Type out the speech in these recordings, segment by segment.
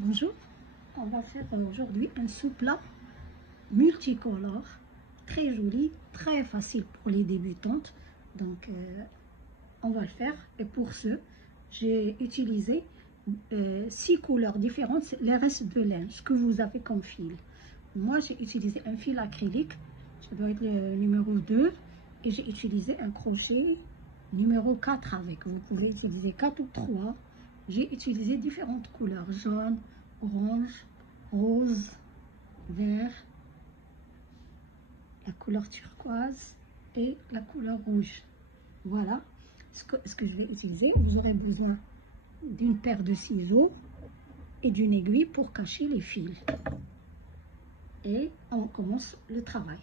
Bonjour, on va faire aujourd'hui un sous-plat multicolore, très joli, très facile pour les débutantes. Donc on va le faire, et pour ce, j'ai utilisé 6 couleurs différentes, les restes de laine, ce que vous avez comme fil. Moi j'ai utilisé un fil acrylique, ça doit être le numéro 2, et j'ai utilisé un crochet numéro 4 avec. Vous pouvez utiliser 4 ou 3. J'ai utilisé différentes couleurs, jaune, orange, rose, vert, la couleur turquoise et la couleur rouge. Voilà ce que je vais utiliser. Vous aurez besoin d'une paire de ciseaux et d'une aiguille pour cacher les fils. Et on commence le travail.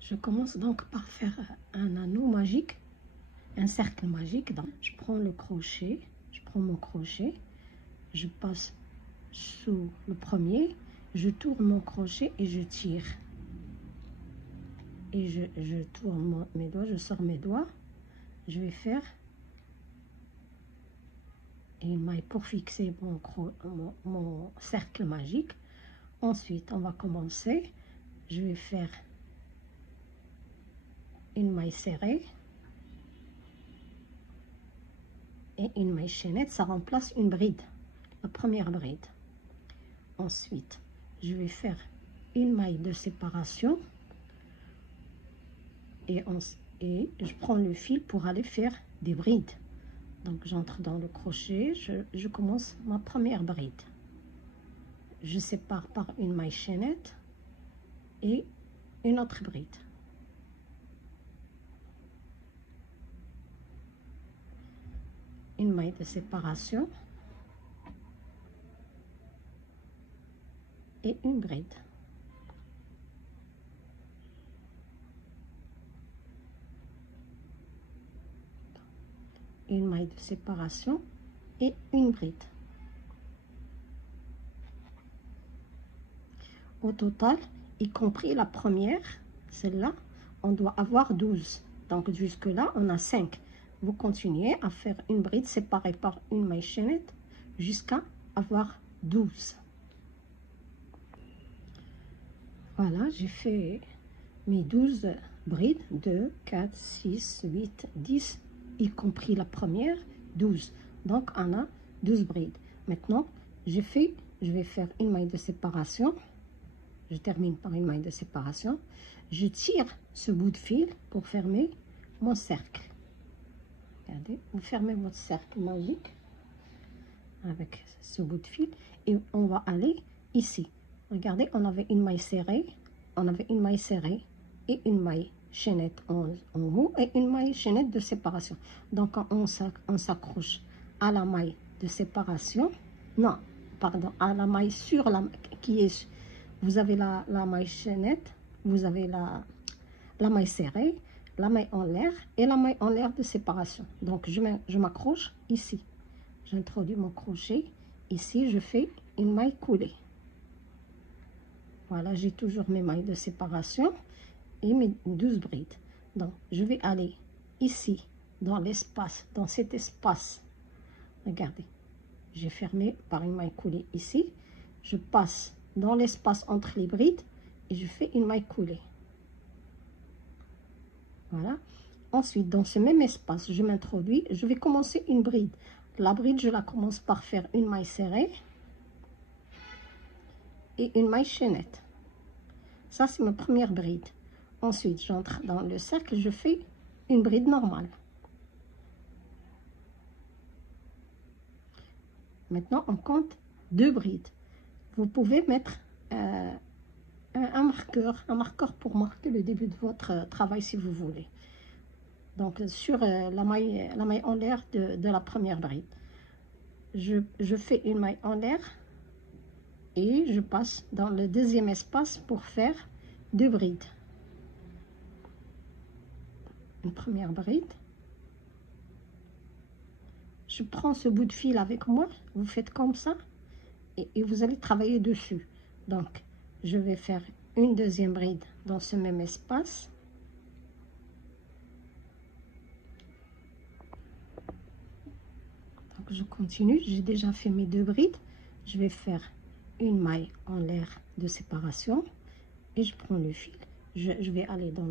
Je commence donc par faire un anneau magique, un cercle magique. Donc, je prends le crochet, je prends mon crochet, je passe sous le premier, je tourne mon crochet et je tire. Et je tourne mes doigts, je sors mes doigts. Je vais faire une maille pour fixer mon cercle magique. Ensuite, on va commencer. Je vais faire une maille serrée et une maille chaînette. Ça remplace une bride, la première bride. Ensuite, je vais faire une maille de séparation et je prends le fil pour aller faire des brides. Donc j'entre dans le crochet, je commence ma première bride. Je sépare par une maille chaînette et une autre bride. Une maille de séparation et une bride. Une maille de séparation et une bride. Au total, y compris la première, celle-là, on doit avoir 12. Donc jusque là, on a 5. Vous continuez à faire une bride séparée par une maille chaînette jusqu'à avoir 12. Voilà, j'ai fait mes 12 brides, 2, 4, 6, 8, 10, y compris la première, 12. Donc, on a 12 brides. Maintenant, je vais faire une maille de séparation. Je termine par une maille de séparation. Je tire ce bout de fil pour fermer mon cercle. Regardez, vous fermez votre cercle magique avec ce bout de fil et on va aller ici. Regardez, on avait une maille serrée, et une maille chaînette en haut et une maille chaînette de séparation. Donc on s'accroche à la maille de séparation, non, pardon, à la maille sur la qui est, vous avez la maille chaînette, vous avez la maille serrée, la maille en l'air et la maille en l'air de séparation. Donc je m'accroche ici, j'introduis mon crochet ici, je fais une maille coulée. Voilà, j'ai toujours mes mailles de séparation et mes 12 brides. Donc, je vais aller ici, dans l'espace, dans cet espace. Regardez, j'ai fermé par une maille coulée ici. Je passe dans l'espace entre les brides et je fais une maille coulée. Voilà. Ensuite, dans ce même espace, je m'introduis. Je vais commencer une bride. La bride, je la commence par faire une maille serrée et une maille chaînette. Ça, c'est ma première bride. Ensuite, j'entre dans le cercle, je fais une bride normale. Maintenant, on compte 2 brides. Vous pouvez mettre un marqueur pour marquer le début de votre travail si vous voulez. Donc, sur la maille en l'air de la première bride. Je fais une maille en l'air et je passe dans le deuxième espace pour faire 2 brides. Une première bride. Je prends ce bout de fil avec moi, vous faites comme ça et vous allez travailler dessus. Donc, je vais faire une deuxième bride dans ce même espace. Donc, je continue, j'ai déjà fait mes 2 brides. Je vais faire une maille en l'air de séparation et je prends le fil. Je vais aller dans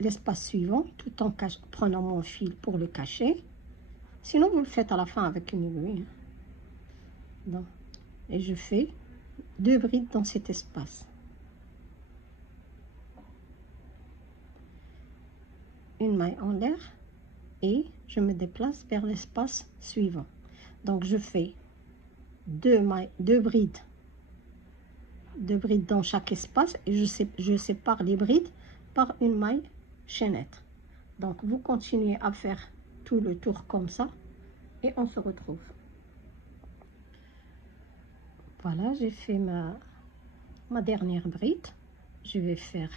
l'espace suivant tout en prenant mon fil pour le cacher. Sinon, vous le faites à la fin avec une aiguille. Donc, et je fais 2 brides dans cet espace. Une maille en l'air et je me déplace vers l'espace suivant. Donc, je fais 2 brides dans chaque espace et je sépare les brides par une maille chaînette. Donc, vous continuez à faire tout le tour comme ça et on se retrouve. Voilà, j'ai fait ma dernière bride. Je vais faire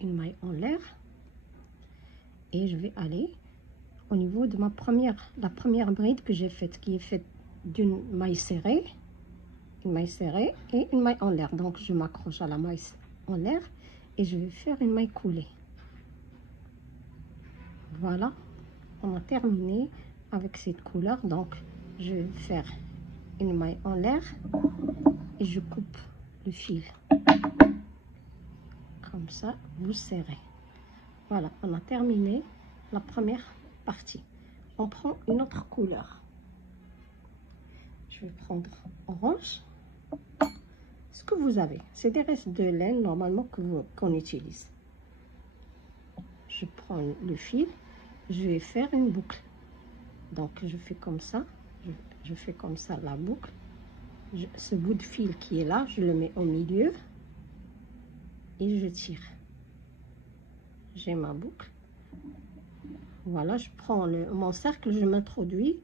une maille en l'air et je vais aller au niveau de la première bride que j'ai faite, qui est faite d'une maille serrée, une maille serrée et une maille en l'air. Donc je m'accroche à la maille en l'air et je vais faire une maille coulée. Voilà, on a terminé avec cette couleur. Donc je vais faire une maille en l'air et je coupe le fil comme ça, vous serrez. Voilà, on a terminé la première partie. On prend une autre couleur. Je vais prendre orange. Ce que vous avez, c'est des restes de laine normalement qu'on utilise. Je prends le fil, je vais faire une boucle. Donc je fais comme ça, je fais comme ça la boucle. Ce bout de fil qui est là, je le mets au milieu et je tire. J'ai ma boucle. Voilà, je prends mon cercle, je m'introduis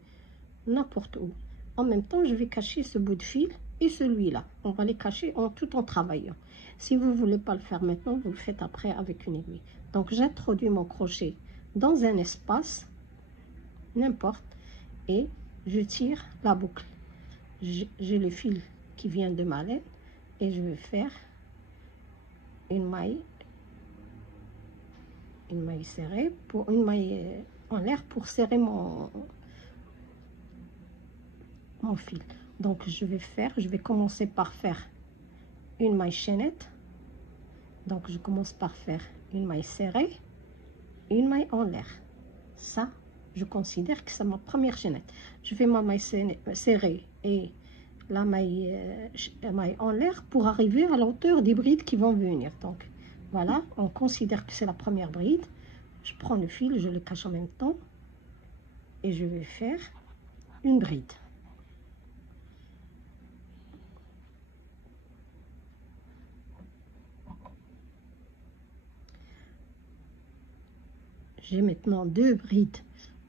n'importe où. En même temps, je vais cacher ce bout de fil et celui-là. On va les cacher tout en travaillant. Si vous ne voulez pas le faire maintenant, vous le faites après avec une aiguille. Donc, j'introduis mon crochet dans un espace, n'importe, et je tire la boucle. J'ai le fil qui vient de ma laine et je vais faire une maille serrée, pour une maille en l'air pour serrer mon fil. Donc je vais commencer par faire une maille chaînette. Donc je commence par faire une maille serrée, une maille en l'air. Ça, je considère que c'est ma première chaînette. Je fais ma maille serrée et la maille en l'air pour arriver à la hauteur des brides qui vont venir. Donc voilà, on considère que c'est la première bride. Je prends le fil, je le cache en même temps et je vais faire une bride. J'ai maintenant 2 brides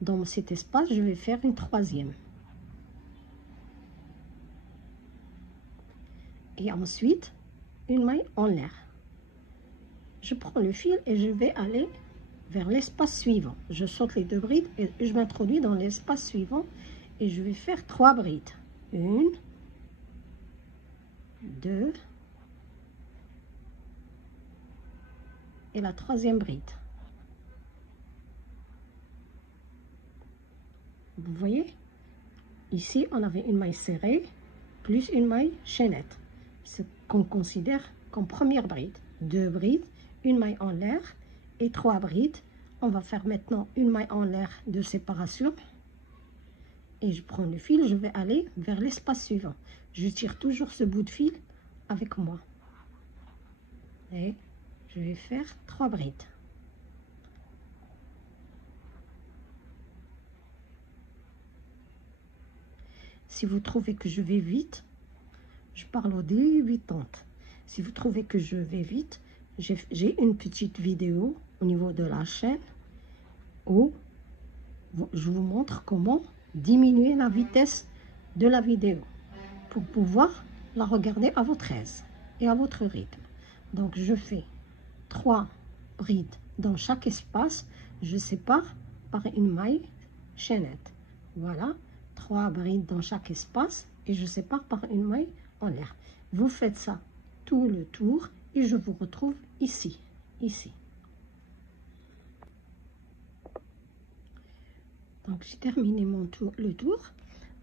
dans cet espace, je vais faire une troisième. Et ensuite, une maille en l'air. Je prends le fil et je vais aller vers l'espace suivant. Je saute les 2 brides et je m'introduis dans l'espace suivant et je vais faire 3 brides. 1, 2 et la troisième bride. Vous voyez, ici on avait une maille serrée plus une maille chaînette, ce qu'on considère comme première bride. 2 brides, une maille en l'air et 3 brides. On va faire maintenant une maille en l'air de séparation et je prends le fil, je vais aller vers l'espace suivant. Je tire toujours ce bout de fil avec moi et je vais faire 3 brides. Si vous trouvez que je vais vite, je parle au débutante. Si vous trouvez que je vais vite, j'ai une petite vidéo au niveau de la chaîne où je vous montre comment diminuer la vitesse de la vidéo pour pouvoir la regarder à votre aise et à votre rythme. Donc je fais 3 brides dans chaque espace, je sépare par une maille chaînette. Voilà, 3 brides dans chaque espace et je sépare par une maille en l'air. Vous faites ça tout le tour et je vous retrouve ici. Donc j'ai terminé le tour.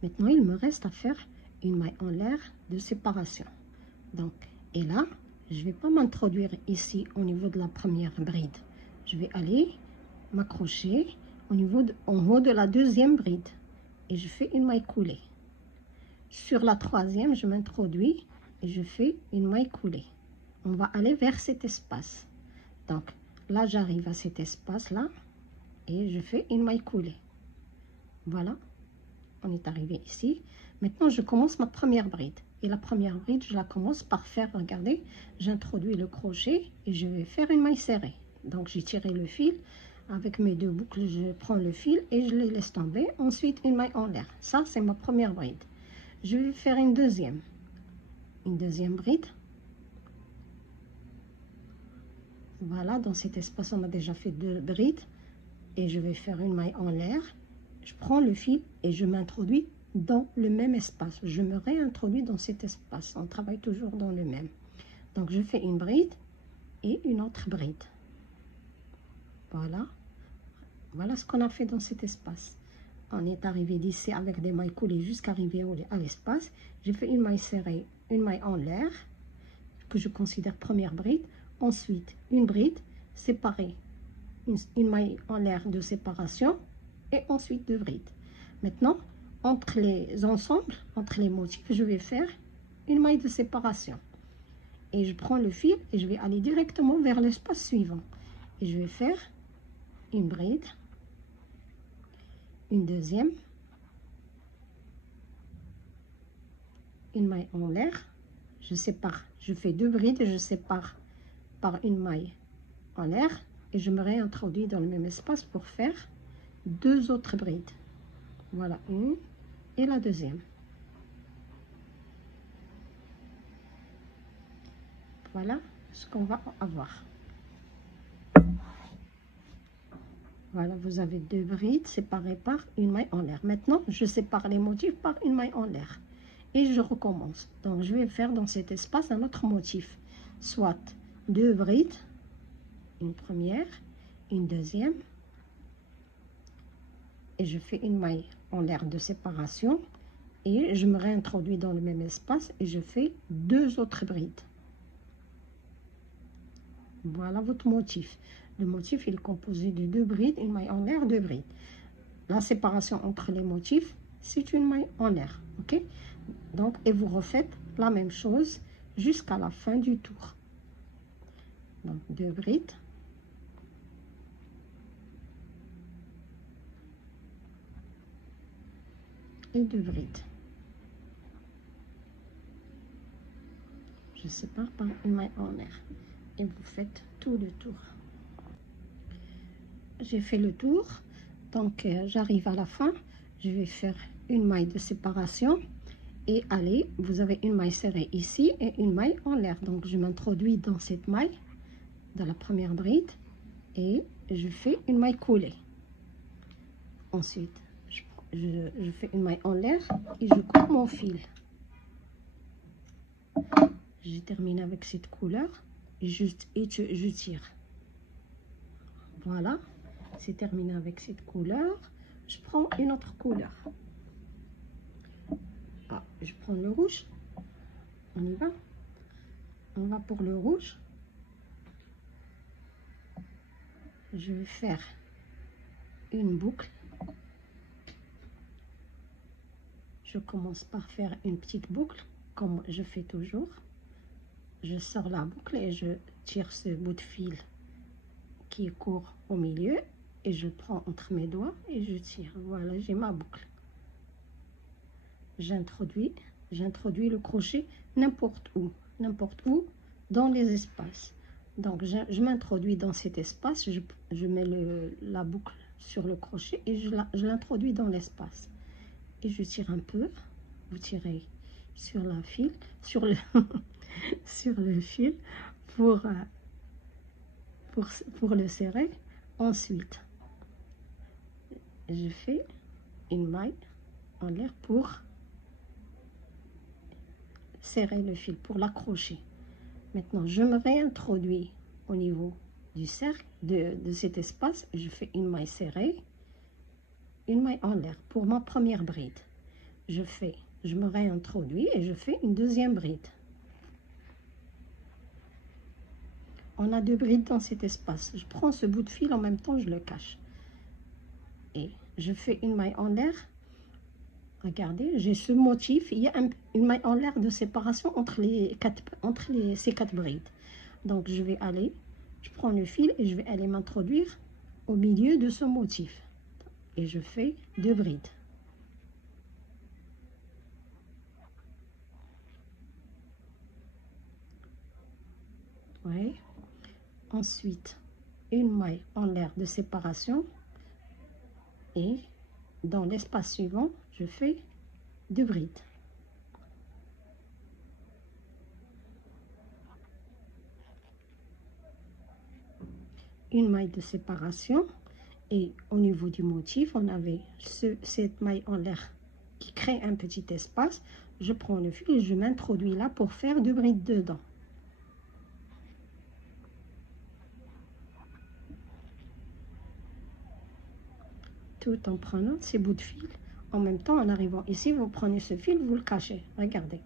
Maintenant, il me reste à faire une maille en l'air de séparation. Donc, et là, je ne vais pas m'introduire ici au niveau de la première bride. Je vais aller m'accrocher en haut de la deuxième bride. Et je fais une maille coulée. Sur la troisième, je m'introduis et je fais une maille coulée. On va aller vers cet espace. Donc, là, j'arrive à cet espace-là et je fais une maille coulée. Voilà, on est arrivé ici. Maintenant, je commence ma première bride. Et la première bride, je la commence par faire, regardez, j'introduis le crochet et je vais faire une maille serrée. Donc, j'ai tiré le fil. Avec mes deux boucles, je prends le fil et je les laisse tomber. Ensuite, une maille en l'air. Ça, c'est ma première bride. Je vais faire une deuxième bride. Voilà, dans cet espace, on a déjà fait 2 brides. Et je vais faire une maille en l'air. Je prends le fil et je m'introduis dans le même espace. Je me réintroduis dans cet espace. On travaille toujours dans le même. Donc, je fais une bride et une autre bride. Voilà. Voilà ce qu'on a fait dans cet espace. On est arrivé d'ici avec des mailles coulées jusqu'à arriver à l'espace. J'ai fait une maille serrée, une maille en l'air, que je considère première bride. Ensuite, une bride séparée, une maille en l'air de séparation et ensuite 2 brides. Maintenant, entre les ensembles, entre les motifs, je vais faire une maille de séparation. Et je prends le fil et je vais aller directement vers l'espace suivant. Et je vais faire une bride, une deuxième, une maille en l'air, je sépare, je fais 2 brides et je sépare par une maille en l'air et je me réintroduis dans le même espace pour faire 2 autres brides. Voilà, une et la deuxième. Voilà ce qu'on va avoir. Voilà, vous avez 2 brides séparées par une maille en l'air. Maintenant, je sépare les motifs par une maille en l'air. Et je recommence. Donc, je vais faire dans cet espace un autre motif. Soit 2 brides, une première, une deuxième. Et je fais une maille en l'air de séparation. Et je me réintroduis dans le même espace et je fais 2 autres brides. Voilà votre motif. Le motif il est composé de 2 brides, une maille en l'air, 2 brides. La séparation entre les motifs, c'est une maille en l'air. Ok? Donc, et vous refaites la même chose jusqu'à la fin du tour. Donc, 2 brides. Et 2 brides. Je sépare par une maille en l'air. Et vous faites tout le tour. J'ai fait le tour, donc j'arrive à la fin, je vais faire une maille de séparation et allez, vous avez une maille serrée ici et une maille en l'air. Donc je m'introduis dans cette maille, dans la première bride et je fais une maille coulée. Ensuite, je fais une maille en l'air et je coupe mon fil. J'ai terminé avec cette couleur et je tire. Voilà. C'est terminé avec cette couleur. Je prends une autre couleur. Ah, je prends le rouge. On y va. On va pour le rouge. Je vais faire une boucle. Je commence par faire une petite boucle, comme je fais toujours. Je sors la boucle et je tire ce bout de fil qui est court au milieu. Et je prends entre mes doigts et je tire. Voilà, j'ai ma boucle. J'introduis le crochet n'importe où dans les espaces. Donc, je m'introduis dans cet espace, je mets la boucle sur le crochet et je l'introduis dans l'espace. Et je tire un peu. Vous tirez sur la fil, sur le, sur le fil pour le serrer. Ensuite, je fais une maille en l'air pour serrer le fil, pour l'accrocher. Maintenant, je me réintroduis au niveau du cercle, de cet espace. Je fais une maille serrée, une maille en l'air pour ma première bride. je me réintroduis et je fais une deuxième bride. On a 2 brides dans cet espace. Je prends ce bout de fil, en même temps je le cache. Et je fais une maille en l'air. Regardez, j'ai ce motif. Il y a une maille en l'air de séparation entre ces 4 brides. Donc je vais aller, je prends le fil et je vais aller m'introduire au milieu de ce motif. Et je fais 2 brides. Ouais. Ensuite, une maille en l'air de séparation et dans l'espace suivant, je fais 2 brides. Une maille de séparation et au niveau du motif, on avait cette maille en l'air qui crée un petit espace. Je prends le fil et je m'introduis là pour faire 2 brides dedans. Tout en prenant ces bouts de fil. En même temps, en arrivant ici, vous prenez ce fil, vous le cachez. Regardez.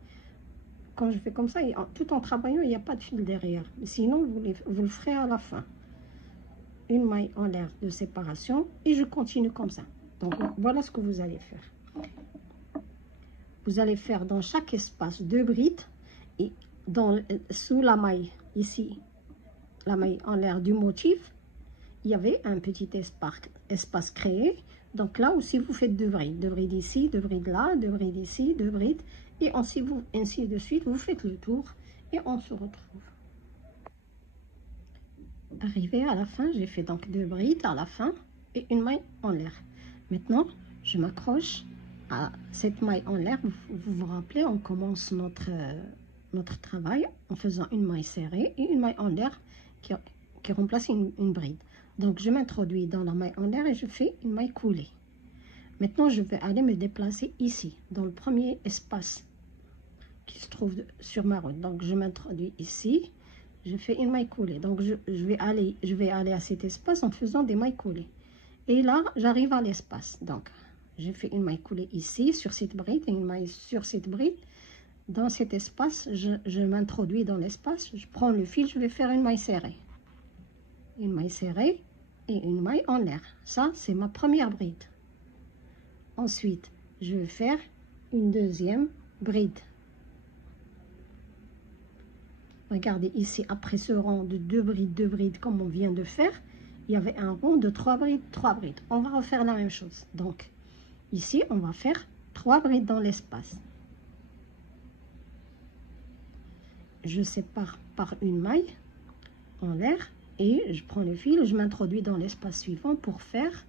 Quand je fais comme ça, tout en travaillant, il n'y a pas de fil derrière. Sinon, vous le ferez à la fin. Une maille en l'air de séparation et je continue comme ça. Donc, voilà ce que vous allez faire. Vous allez faire dans chaque espace 2 brides et sous la maille, ici, la maille en l'air du motif, il y avait un petit espace créé. Donc là aussi, vous faites 2 brides. 2 brides ici, 2 brides là, 2 brides ici, 2 brides. Et ainsi de suite, vous faites le tour et on se retrouve. Arrivé à la fin, j'ai fait donc 2 brides à la fin et une maille en l'air. Maintenant, je m'accroche à cette maille en l'air. Vous vous rappelez, on commence notre travail en faisant une maille serrée et une maille en l'air qui remplace une bride. Donc, je m'introduis dans la maille en l'air et je fais une maille coulée. Maintenant, je vais aller me déplacer ici, dans le premier espace qui se trouve sur ma route. Donc, je m'introduis ici, je fais une maille coulée. Donc, je vais aller à cet espace en faisant des mailles coulées. Et là, j'arrive à l'espace. Donc, j'ai fait une maille coulée ici, sur cette bride, et une maille sur cette bride. Dans cet espace, je m'introduis dans l'espace, je prends le fil, je vais faire une maille serrée. Une maille serrée et une maille en l'air. Ça, c'est ma première bride. Ensuite, je vais faire une deuxième bride. Regardez ici, après ce rang de 2 brides, comme on vient de faire, il y avait un rond de 3 brides, 3 brides. On va refaire la même chose. Donc, ici, on va faire 3 brides dans l'espace. Je sépare par une maille en l'air et je prends le fil, je m'introduis dans l'espace suivant pour faire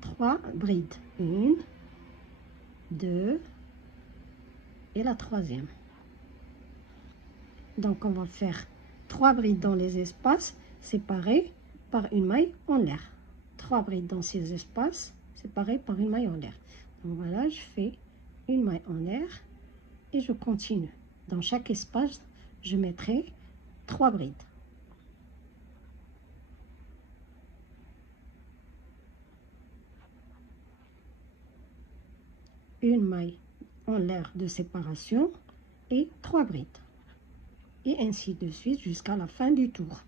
3 brides. 1, 2 et la troisième. Donc, on va faire 3 brides dans les espaces séparés par une maille en l'air. 3 brides dans ces espaces séparés par une maille en l'air. Donc, voilà, je fais une maille en l'air et je continue. Dans chaque espace, je mettrai 3 brides. Une maille en l'air de séparation et 3 brides. Et ainsi de suite jusqu'à la fin du tour.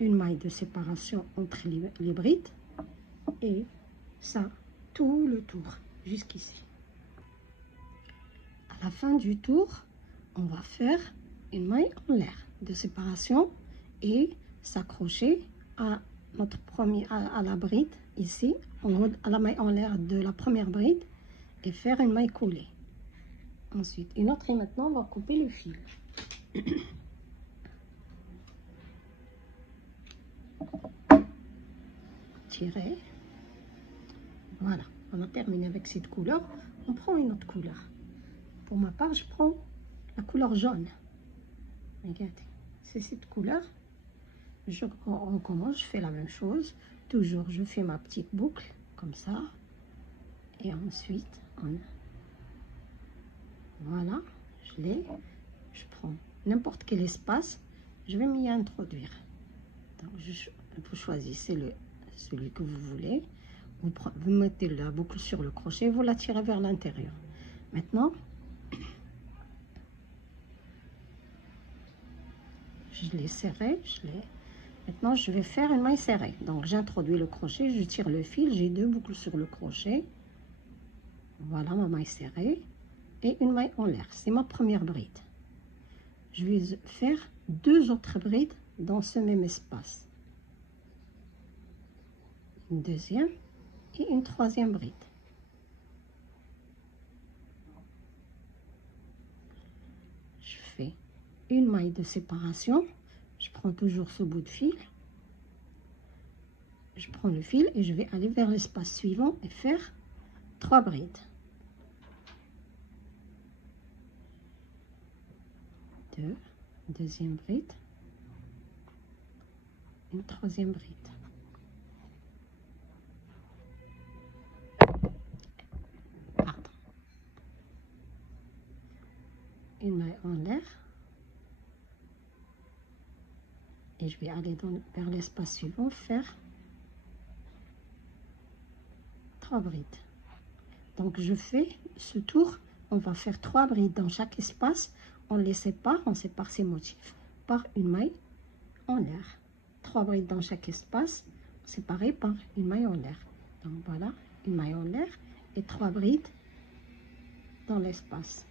Une maille de séparation entre les brides et ça, tout le tour jusqu'ici. À la fin du tour, on va faire une maille en l'air de séparation et s'accrocher à à la bride ici, à la maille en l'air de la première bride et faire une maille coulée. Ensuite, une autre, et maintenant on va couper le fil. Tirer. Voilà, on a terminé avec cette couleur. On prend une autre couleur. Pour ma part, je prends la couleur jaune. Regardez, c'est cette couleur. Je recommence, je fais la même chose. Toujours, je fais ma petite boucle, comme ça. Et ensuite, voilà, je prends n'importe quel espace. je vais m'y introduire. Donc vous choisissez celui que vous voulez, vous mettez la boucle sur le crochet, vous la tirez vers l'intérieur. Maintenant, je l'ai serré, maintenant je vais faire une maille serrée. Donc j'introduis le crochet, je tire le fil, j'ai 2 boucles sur le crochet. Voilà ma maille serrée et une maille en l'air. C'est ma première bride. Je vais faire 2 autres brides dans ce même espace. Une deuxième et une troisième bride. Je fais une maille de séparation. Je prends toujours ce bout de fil. Je prends le fil et je vais aller vers l'espace suivant et faire 3 brides. 2, deuxième bride, une troisième bride. Pardon. Une maille en l'air. Et je vais aller vers l'espace suivant, faire 3 brides. Donc je fais ce tour, on va faire 3 brides dans chaque espace. On les sépare, on sépare ces motifs par une maille en l'air. 3 brides dans chaque espace, séparées par une maille en l'air. Donc voilà, une maille en l'air et 3 brides dans l'espace.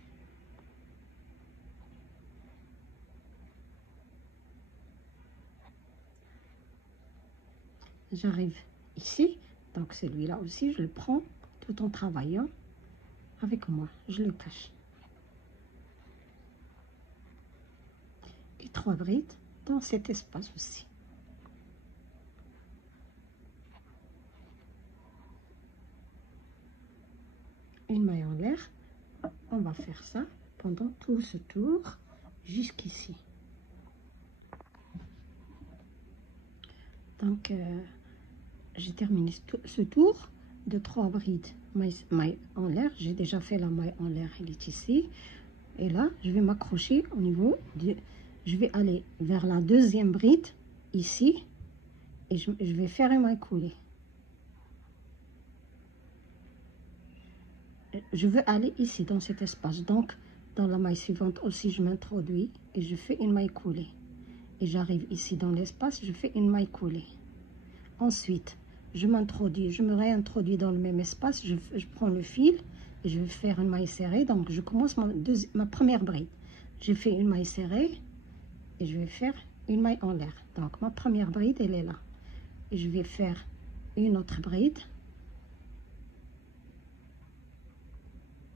J'arrive ici, donc celui-là aussi, je le prends tout en travaillant avec moi, je le cache. Et 3 brides dans cet espace aussi. Une maille en l'air, on va faire ça pendant tout ce tour jusqu'ici. Donc j'ai terminé ce tour de 3 brides maille en l'air. J'ai déjà fait la maille en l'air, elle est ici. Et là, je vais m'accrocher au niveau de... Je vais aller vers la deuxième bride, ici. Et je vais faire une maille coulée. Je veux aller ici, dans cet espace. Donc, dans la maille suivante aussi, je m'introduis et je fais une maille coulée. Et j'arrive ici dans l'espace, je fais une maille coulée. Ensuite, je m'introduis, je me réintroduis dans le même espace. Je prends le fil et je vais faire une maille serrée. Donc, je commence ma première bride. J'ai fait une maille serrée et je vais faire une maille en l'air. Donc, ma première bride, elle est là. Et je vais faire une autre bride.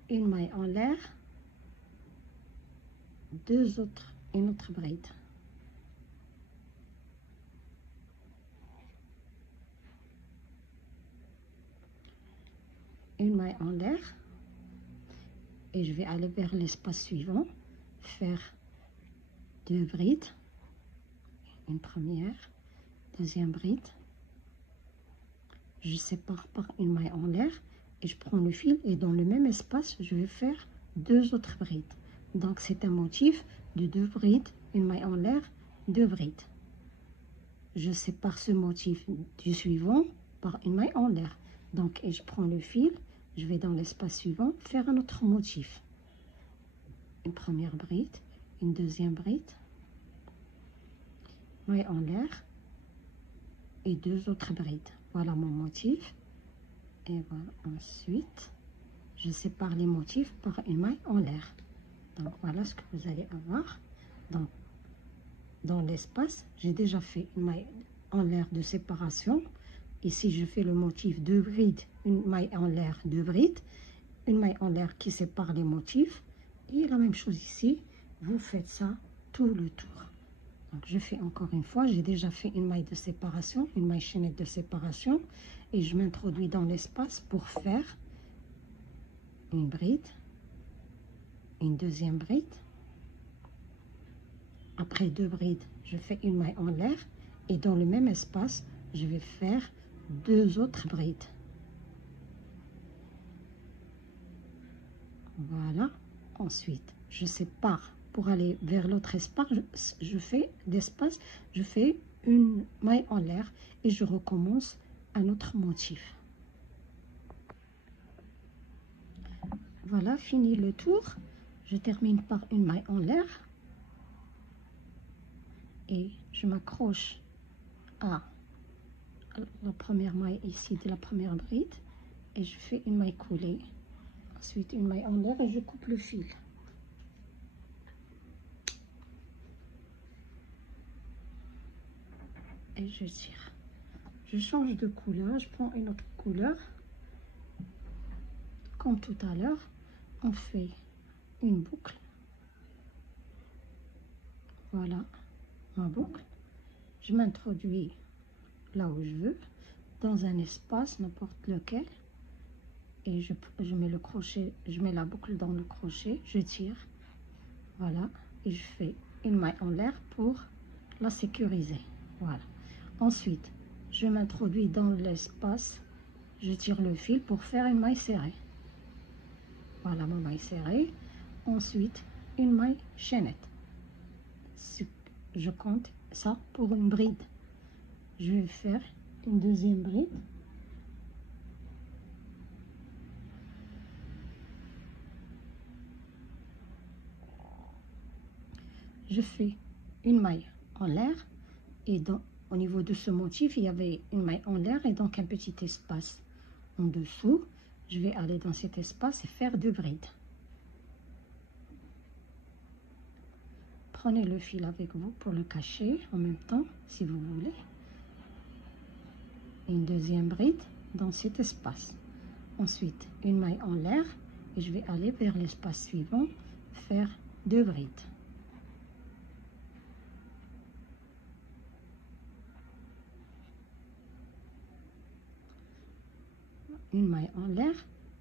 Une maille en l'air. Une autre bride. Une maille en l'air. Et je vais aller vers l'espace suivant, faire 2 brides, une première, deuxième bride, je sépare par une maille en l'air et je prends le fil et dans le même espace, je vais faire 2 autres brides. Donc c'est un motif de 2 brides, une maille en l'air, 2 brides. Je sépare ce motif du suivant par une maille en l'air. Donc et je prends le fil. Je vais dans l'espace suivant faire un autre motif. Une première bride, une deuxième bride, maille en l'air et 2 autres brides. Voilà mon motif. Et voilà, ensuite, je sépare les motifs par une maille en l'air. Donc voilà ce que vous allez avoir. Donc, dans l'espace, j'ai déjà fait une maille en l'air de séparation. Ici, je fais le motif 2 brides, une maille en l'air, 2 brides, une maille en l'air qui sépare les motifs. Et la même chose ici, vous faites ça tout le tour. Donc, je fais encore une fois, j'ai déjà fait une maille de séparation, une maille chaînette de séparation. Et je m'introduis dans l'espace pour faire une bride, une deuxième bride. Après 2 brides, je fais une maille en l'air. Et dans le même espace, je vais faire 2 autres brides. Voilà. Ensuite, je sépare pour aller vers l'autre espace, je fais une maille en l'air et je recommence un autre motif. Voilà, fini le tour. Je termine par une maille en l'air et je m'accroche à la première maille ici de la première bride et je fais une maille coulée. Ensuite une maille en l'air et je coupe le fil. Et je tire. Je change de couleur, je prends une autre couleur. Comme tout à l'heure, on fait une boucle. Voilà ma boucle. Je m'introduis là où je veux, dans un espace, n'importe lequel. Et je mets le crochet, je mets la boucle dans le crochet, je tire. Voilà. Et je fais une maille en l'air pour la sécuriser. Voilà. Ensuite, je m'introduis dans l'espace, je tire le fil pour faire une maille serrée. Voilà ma maille serrée. Ensuite, une maille chaînette. Je compte ça pour une bride. Je vais faire une deuxième bride. Je fais une maille en l'air et au niveau de ce motif, il y avait une maille en l'air et donc un petit espace en dessous. Je vais aller dans cet espace et faire deux brides. Prenez le fil avec vous pour le cacher en même temps, si vous voulez. Une deuxième bride dans cet espace. Ensuite, une maille en l'air et je vais aller vers l'espace suivant, faire deux brides. Une maille en l'air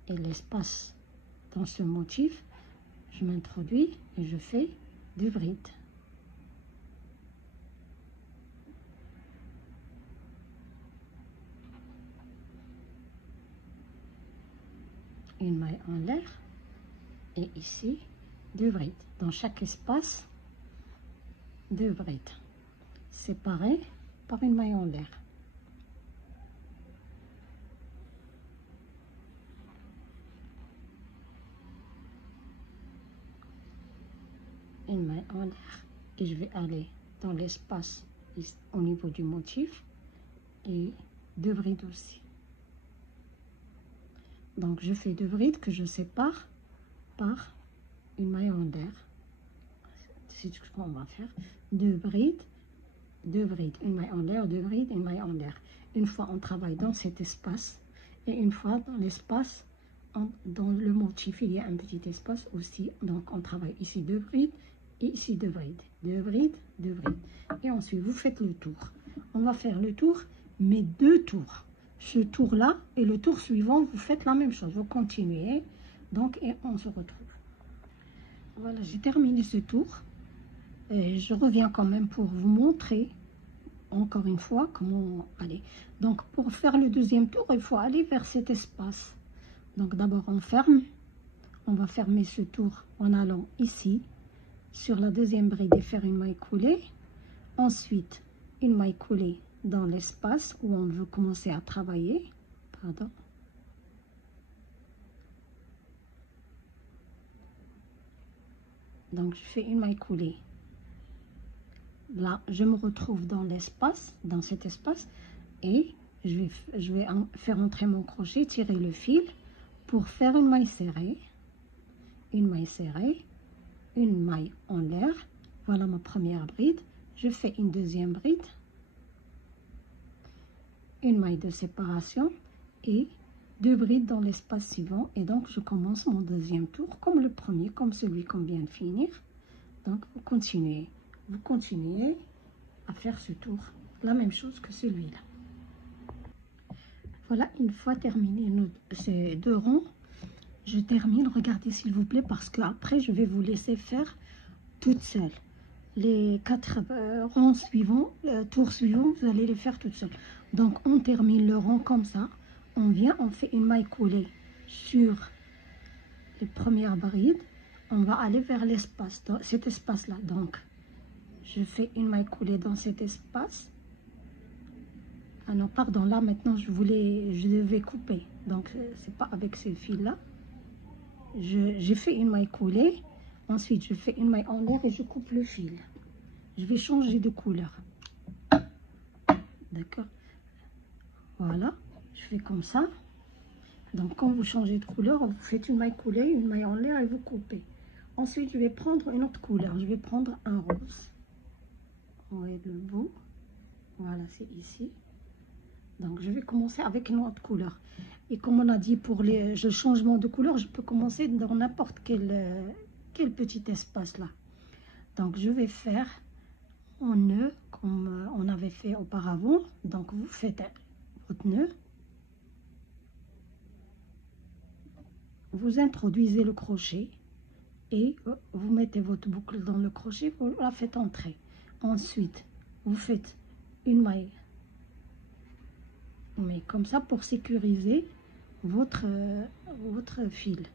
et l'espace dans ce motif, je m'introduis et je fais deux brides. Une maille en l'air et ici deux brides. Dans chaque espace, deux brides séparées par une maille en l'air. Une maille en l'air et je vais aller dans l'espace au niveau du motif et deux brides aussi. Donc je fais deux brides que je sépare par une maille en l'air. C'est ce qu'on va faire. Deux brides, une maille en l'air, deux brides, une maille en l'air. Une fois on travaille dans cet espace et une fois dans l'espace, dans le motif il y a un petit espace aussi. Donc on travaille ici deux brides et ici deux brides, deux brides, deux brides. Et ensuite vous faites le tour. On va faire le tour, mais deux tours. Ce tour là et le tour suivant, vous faites la même chose, vous continuez. Donc et on se retrouve. Voilà, j'ai terminé ce tour. Et je reviens quand même pour vous montrer encore une fois comment aller. Donc pour faire le deuxième tour, il faut aller vers cet espace. Donc d'abord on ferme. On va fermer ce tour en allant ici sur la deuxième bride et faire une maille coulée. Ensuite une maille coulée dans l'espace où on veut commencer à travailler. Pardon. Donc je fais une maille coulée. Là, je me retrouve dans l'espace, dans cet espace, et je vais faire entrer mon crochet, tirer le fil pour faire une maille serrée, une maille en l'air. Voilà ma première bride. Je fais une deuxième bride, une maille de séparation et deux brides dans l'espace suivant. Et donc, je commence mon deuxième tour comme le premier, comme celui qu'on vient de finir. Donc, vous continuez à faire ce tour, la même chose que celui-là. Voilà, une fois terminé ces deux ronds, je termine. Regardez s'il vous plaît, parce que après je vais vous laisser faire toute seule. Les 4 ronds suivants, tours suivants, vous allez les faire toute seule. Donc on termine le rond comme ça. On vient, on fait une maille coulée sur les premières brides. on va aller vers l'espace, dans cet espace-là. Donc, je fais une maille coulée dans cet espace. Ah non, pardon, là maintenant je devais couper. Donc, c'est pas avec ces fils-là. J'ai fait une maille coulée. Ensuite, je fais une maille en l'air et je coupe le fil. Je vais changer de couleur. D'accord? Voilà, je fais comme ça. Donc, quand vous changez de couleur, vous faites une maille coulée, une maille en l'air et vous coupez. Ensuite, je vais prendre une autre couleur. Je vais prendre un rose. Vous voyez le bout. Voilà, c'est ici. Donc, je vais commencer avec une autre couleur. Et comme on a dit, pour le changement de couleur, je peux commencer dans n'importe quel petit espace là. Donc, je vais faire un nœud comme on avait fait auparavant. Donc, vous faites votre nœud. Vous introduisez le crochet et vous mettez votre boucle dans le crochet, vous la faites entrer. Ensuite, vous faites une maille, mais comme ça pour sécuriser votre fil.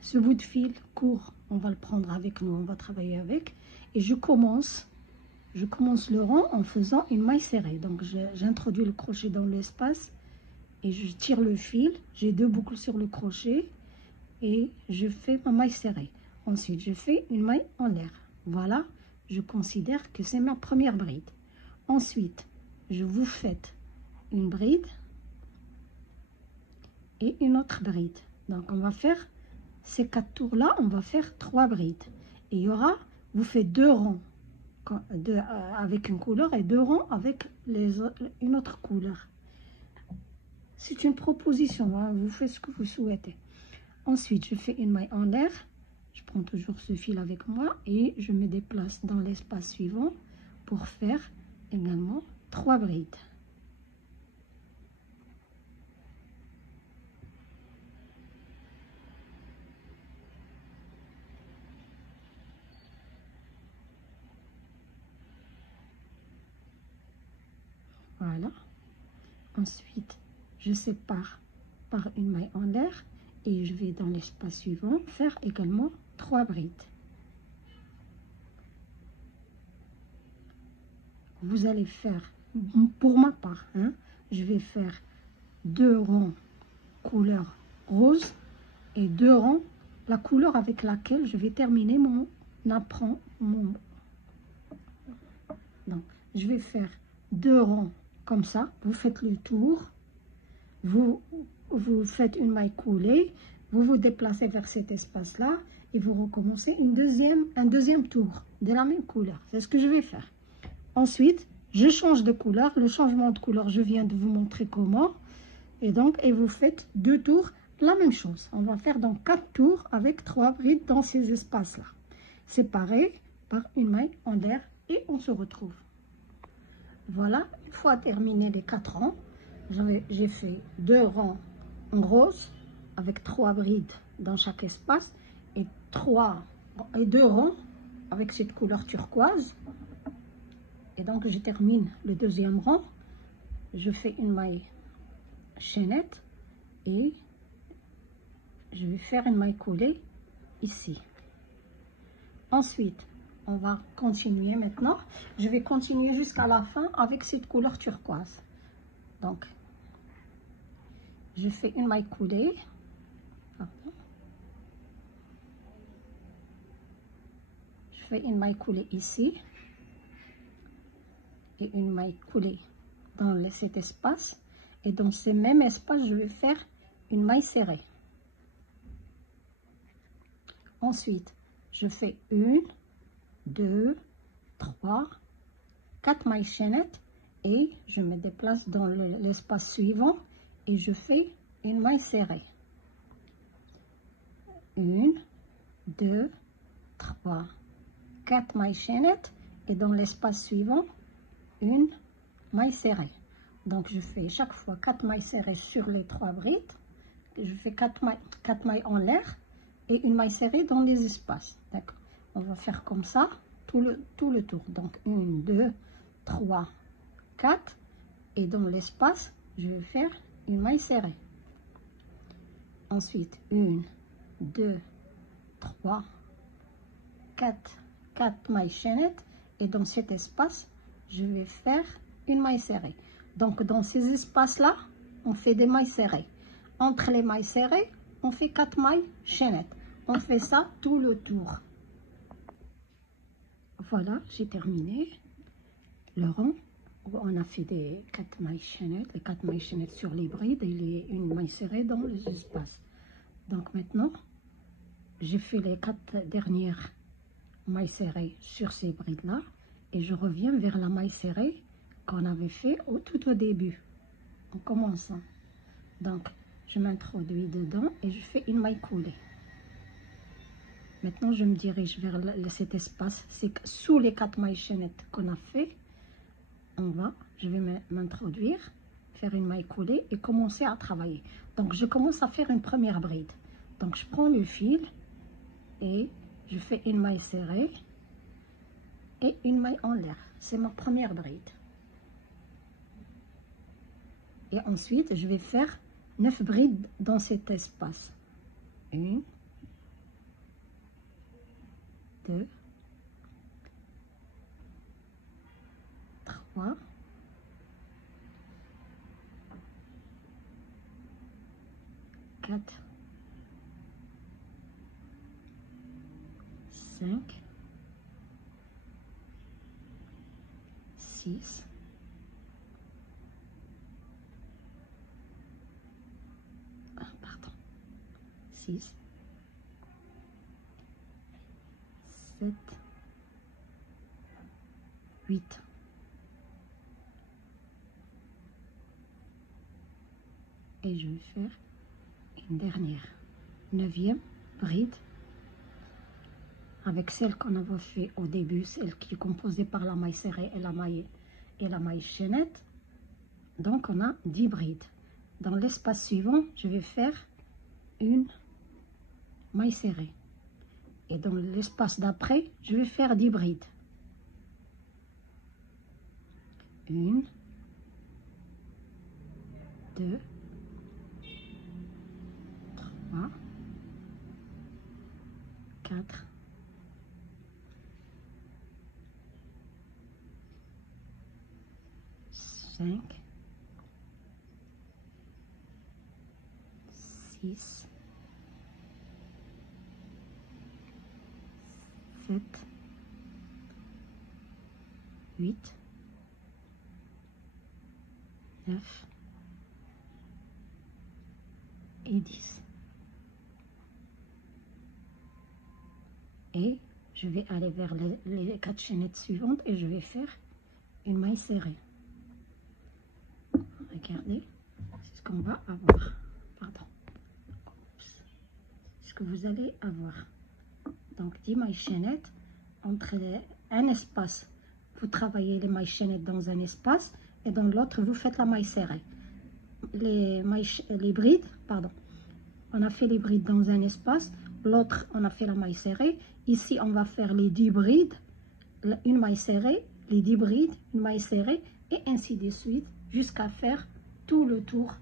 Ce bout de fil court, on va le prendre avec nous, on va travailler avec. Et je commence le rang en faisant une maille serrée. Donc j'introduis le crochet dans l'espace et je tire le fil. J'ai 2 boucles sur le crochet et je fais ma maille serrée. Ensuite, je fais une maille en l'air. Voilà, je considère que c'est ma première bride. Ensuite, je vous fais une bride et une autre bride. Donc, on va faire ces 4 tours-là, on va faire 3 brides. Et il y aura, vous faites 2 rangs avec une couleur et 2 rangs avec une autre couleur. C'est une proposition, hein, vous faites ce que vous souhaitez. Ensuite, je fais une maille en l'air. Je prends toujours ce fil avec moi et je me déplace dans l'espace suivant pour faire également 3 brides. Voilà. Ensuite, je sépare par une maille en l'air et je vais dans l'espace suivant faire également 3 brides. Vous allez faire, pour ma part, hein, je vais faire 2 rangs couleur rose et 2 rangs la couleur avec laquelle je vais terminer mon apprend. Donc, je vais faire 2 rangs comme ça. Vous faites le tour. Vous faites une maille coulée, vous vous déplacez vers cet espace-là et vous recommencez un deuxième tour de la même couleur. C'est ce que je vais faire. Ensuite, je change de couleur. Le changement de couleur, je viens de vous montrer comment. Et vous faites 2 tours, la même chose. On va faire donc 4 tours avec 3 brides dans ces espaces-là. Séparés par une maille en l'air et on se retrouve. Voilà, une fois terminé les 4 rangs, j'ai fait 2 rangs en rose avec 3 brides dans chaque espace et 2 rangs avec cette couleur turquoise. Et donc je termine le deuxième rang, je fais une maille chaînette et je vais faire une maille coulée ici. Ensuite, on va continuer maintenant. Je vais continuer jusqu'à la fin avec cette couleur turquoise. Donc, je fais une maille coulée. Je fais une maille coulée ici. Et une maille coulée dans cet espace. Et dans ce même espace, je vais faire une maille serrée. Ensuite, je fais 1, 2, 3, 4 mailles chaînettes et je me déplace dans l'espace suivant et je fais une maille serrée. 1, 2, 3, 4 mailles chaînettes et dans l'espace suivant, une maille serrée. Donc, je fais chaque fois 4 mailles serrées sur les 3 brides. Je fais 4 mailles en l'air et une maille serrée dans les espaces. D'accord. On va faire comme ça tout le tour. Donc, 1, 2, 3, 4. Et dans l'espace, je vais faire une maille serrée. Ensuite, 1, 2, 3, quatre mailles chaînettes et dans cet espace, je vais faire une maille serrée. Donc, dans ces espaces-là, on fait des mailles serrées. Entre les mailles serrées, on fait 4 mailles chaînettes. On fait ça tout le tour. Voilà, j'ai terminé le rond. On a fait des 4 mailles chaînettes, les 4 mailles chaînettes sur les brides et une maille serrée dans les espaces. Donc maintenant, j'ai fait les 4 dernières mailles serrées sur ces brides-là et je reviens vers la maille serrée qu'on avait fait tout au début, en commençant. Donc, je m'introduis dedans et je fais une maille coulée. Maintenant, je me dirige vers cet espace. C'est que sous les 4 mailles chaînettes qu'on a fait, je vais m'introduire, faire une maille coulée et commencer à travailler. Donc, je commence à faire une première bride. Donc, je prends le fil et je fais une maille serrée et une maille en l'air. C'est ma première bride. Et ensuite, je vais faire 9 brides dans cet espace. 1, 2, 3, 4, 5, 6, 6, 7, 8, et je vais faire une dernière 9e bride avec celle qu'on avait fait au début, celle qui est composée par la maille serrée et la maille chaînette. Donc on a 10 brides. Dans l'espace suivant, je vais faire une maille serrée et dans l'espace d'après, je vais faire 10 brides. 1, 2, 3, 4, 5, 6, 7, 8, 9 et 10. Et je vais aller vers les 4 chaînettes suivantes et je vais faire une maille serrée. Regardez, c'est ce qu'on va avoir. Pardon. Ce que vous allez avoir. Donc 10 mailles chaînettes entre un espace. Vous travaillez les mailles chaînettes dans un espace et dans l'autre vous faites la maille serrée. Les brides, pardon. On a fait les brides dans un espace, l'autre on a fait la maille serrée. Ici on va faire les 10 brides, une maille serrée, les 10 brides, une maille serrée et ainsi de suite jusqu'à faire tout le tour.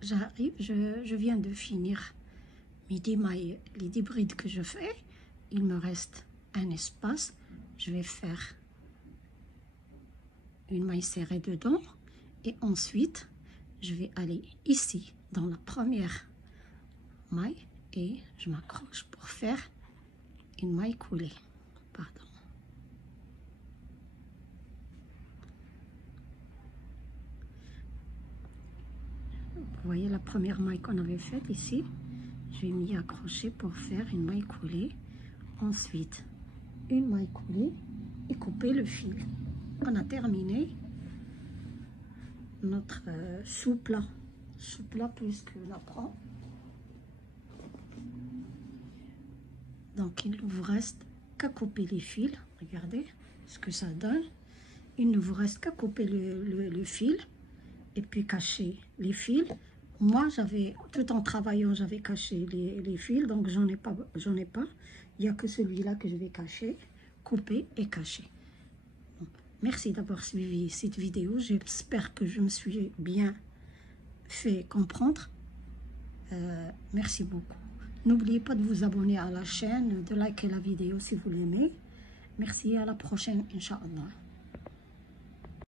J'arrive, je viens de finir mes 10 mailles, les 10 brides que je fais. Il me reste un espace, je vais faire une maille serrée dedans et ensuite je vais aller ici dans la première maille et je m'accroche pour faire une maille coulée. Pardon. Vous voyez la première maille qu'on avait faite ici. Je vais m'y accrocher pour faire une maille coulée. Ensuite, une maille coulée et couper le fil. On a terminé notre sous-plat. Sous-plat plus que l'apprend. Donc, il ne vous reste qu'à couper les fils. Regardez ce que ça donne. Il ne vous reste qu'à couper le fil et puis cacher les fils. Moi, tout en travaillant, j'avais caché les fils, donc j'en ai pas. Il n'y a que celui-là que je vais cacher, couper et cacher. Bon, merci d'avoir suivi cette vidéo. J'espère que je me suis bien fait comprendre. Merci beaucoup. N'oubliez pas de vous abonner à la chaîne, de liker la vidéo si vous l'aimez. Merci, à la prochaine, Inch'Allah.